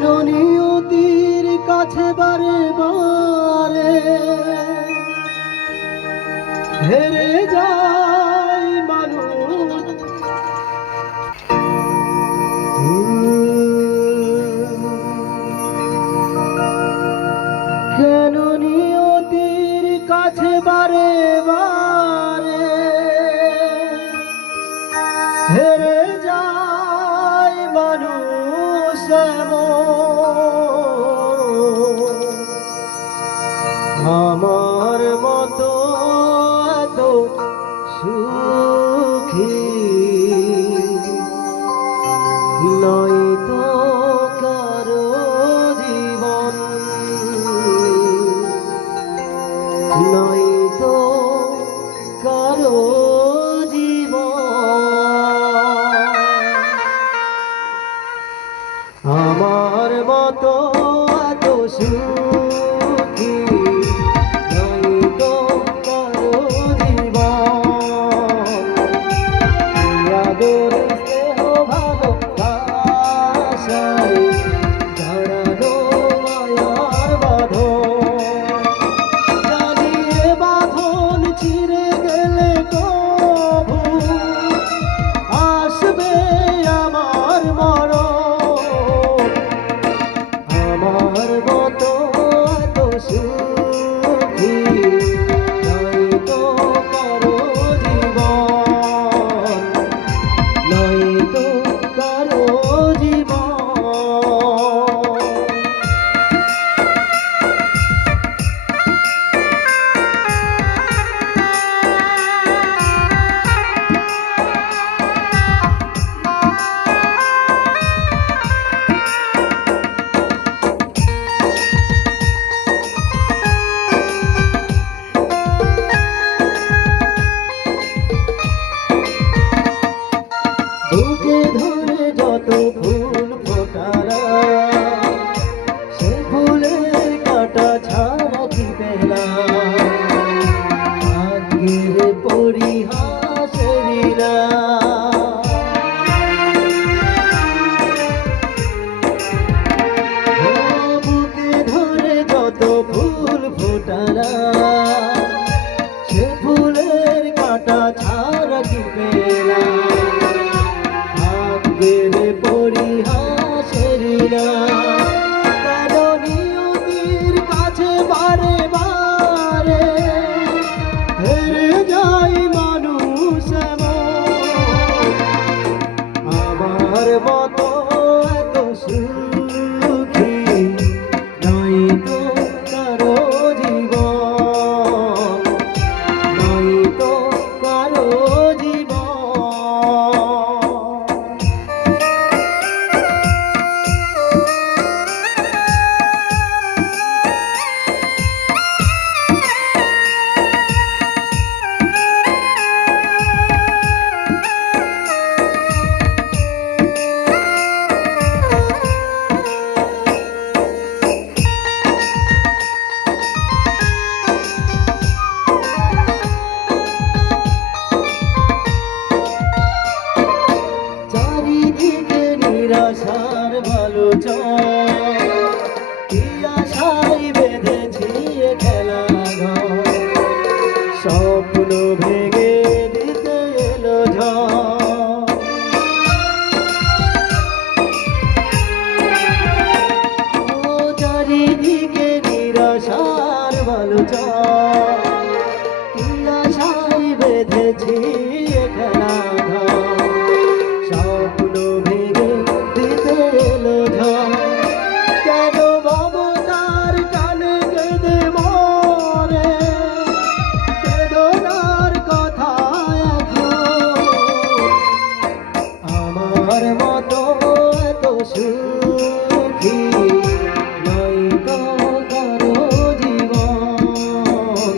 কেন নিয়তির কাছে বারে বারে হেরে যায় মানুষ। কেন নিয়তির কাছে বারে বারে হেরে যায় মানুষ। আমার মতো এত সুখী নয় তো কারো জীবন, নয় তো কারো জীবন। আমার মতো এত সুখী নয় তো কারো জীবন। আদর স্নেহ ভালোবাসায় জড়ানো মায়ার বাঁধন। জানি এ বাঁধন ছিঁড়ে গেলে কবু আসবে আমার মরণ। আমার মতো এত সুখী নয় তো কারো জীবন, নয় তো কারো জীবন। বুকে ধরে যত ফুল ফোটারা সে ফুলের কাটা ছাড়া কি পেলাম। ভাগ্যের পরিহাসেরা বুকে ধরে যত ফুল ফোটারা সে ফুলের কাটা ছাড়া কি পেলাম। পরিহাসেরা কেন নিয়তির কাছে বারে বারে হেরে যায় মানুষ। আমার মতো এত সুখী নয় তো কারো জীবন, নয় তো কারো জীবন। চারিদিকে নিরাশার ভালো কি আশায় বেঁধেছি খেলা ঘর। স্বপ্ন ভেঙে দিতে এলো ঝড়। চারিদিকে নিরাশার ভালো কি আশায় বেঁধেছি খেলা ঘর। স্বপ্ন ভেঙে দিতে এলো ঝড়। কেন মমতার টানে কেঁদে মরে বেদনার কথা এখন। আমার মতো এত সুখী নয় তো কারো জীবন।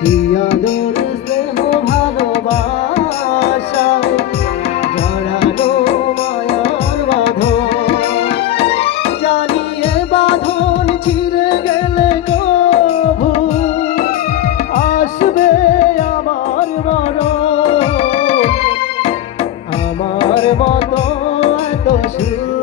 কি আদর স্নেহ ভালোবাসায় জড়ানো মায়ার বাঁধন। জানি এ বাঁধন ছিঁড়ে গেলে কবু আসবে আমার মরণ। আমার মতো এত সুখী